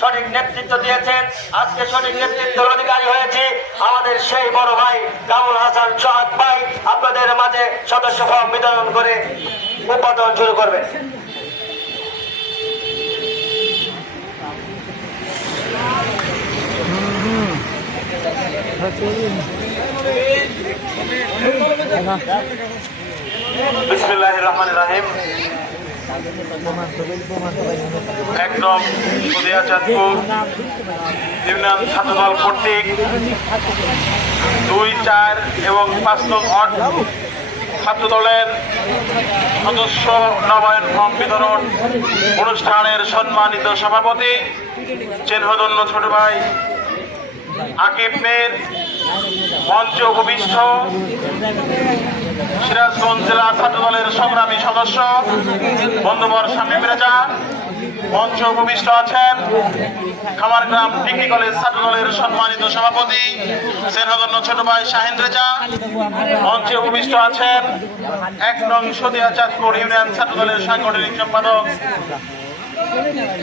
সঠিক নেতৃত্ব দিয়েছেন। আজকে সঠিক নেতৃত্বের অধিকারী হয়েছে আমাদের সেই বড় ভাই কামরুল হাসান সোহাগ ভাই। আপনাদের মাঝে সদস্য ফর্ম বিতরণ করে উদ্বোধন শুরু করবেন। বিসমিল্লাহির রহমানির রহিম। একদম চাঁদপুর ইউনিয়ন ছাত্রদল কর্তৃক 2, 4 এবং 5 নং ওয়ার্ড ছাত্রদলের সদস্য নবায়ন ফর্ম বিতরণ অনুষ্ঠানের সম্মানিত সভাপতি চিহ্নধন্য ছোট ভাই আকিব মীর, মঞ্চে উপবিষ্ট সিরাজগঞ্জ জেলা ছাত্রদলের সংগ্রামী সদস্য বন্ধুবর শামীম রেজা, মঞ্চে উপবিষ্ট আছেন খামারগ্রাম ডিগ্রি কলেজ ছাত্রদলের সম্মানিত সভাপতি স্নেহধন্য ছোট ভাই শাহিন রেজা, মঞ্চে উপবিষ্ট আছেন 1 নং সদিয়া চাঁদপুর ইউনিয়ন ছাত্রদলের সাংগঠনিক সম্পাদক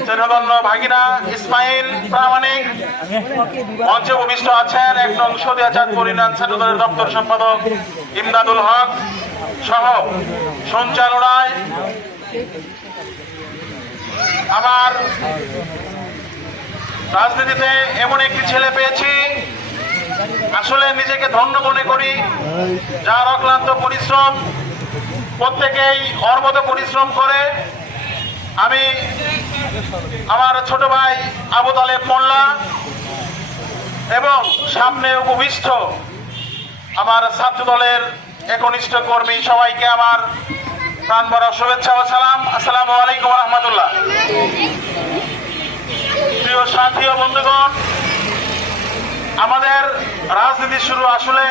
স্নেহধন্য ভাগিনা ইসমাইল প্রামাণিক, মঞ্চে উপবিষ্ট আছেন 1 নং সদিয়া চাঁদপুর ইউনিয়ন ছাত্রদলের দপ্তর সম্পাদক ইমদাদুল হক সহ সঞ্চালনায় আমার রাজনীতিতে এমন একটি ছেলে পেয়েছি, আসলে নিজেকে ধন্য মনে করি, যার অক্লান্ত পরিশ্রম, প্রত্যেকেই অর্মদ পরিশ্রম করে। আমি আমার ছোট ভাই আবু তালেব মোল্লা এবং সামনে উপবিষ্ট আমার ছাত্রদলের একনিষ্ঠ কর্মী সবাইকে আমার প্রাণ ভরা শুভেচ্ছা ও সালাম। আসসালামু আলাইকুম ওয়া রাহমাতুল্লাহ। প্রিয় সাথী ও বন্ধুগণ, আমাদের রাজনীতি শুরু আসলে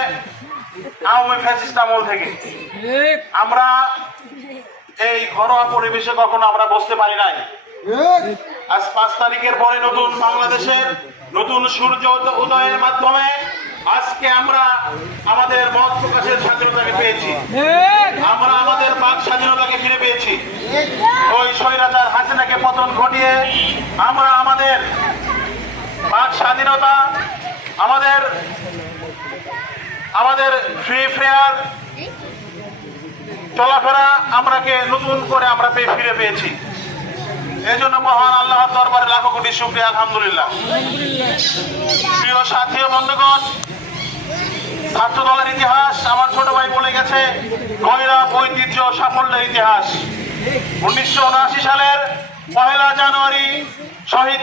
আওয়ামী ফ্যাসিস্ট আমল থেকে। আমরা এই ঘরোয়া পরিবেশে কখনো আমরা বসতে পারি নাই। আজ 5 তারিখের পরে নতুন বাংলাদেশের নতুন সূর্য উদয়ের মাধ্যমে আজকে আমরা আমাদের মত প্রকাশের স্বাধীনতাকে পেয়েছি, আমরা আমাদের বাক স্বাধীনতাকে ফিরে পেয়েছি। ওই স্বৈরাচার হাসিনাকে পতন ঘটিয়ে আমরা আমাদের বাক স্বাধীনতা, আমাদের ফ্রি ফেয়ার চলাফেরা আমরাকে নতুন করে আমরা ফিরে পেয়েছি। এই জন্য মহান আল্লাহর দরবারে লাখো কোটি শুকরিয়া, আলহামদুলিল্লাহ। প্রিয় সাথী ও বন্ধুগণ, ছাত্র দলের ইতিহাস আমার ছোট ভাই বলে গেছে, গৌরব, ঐতিহ্য, সাফল্যের ইতিহাস। 1979 সালের 1 জানুয়ারি শহীদ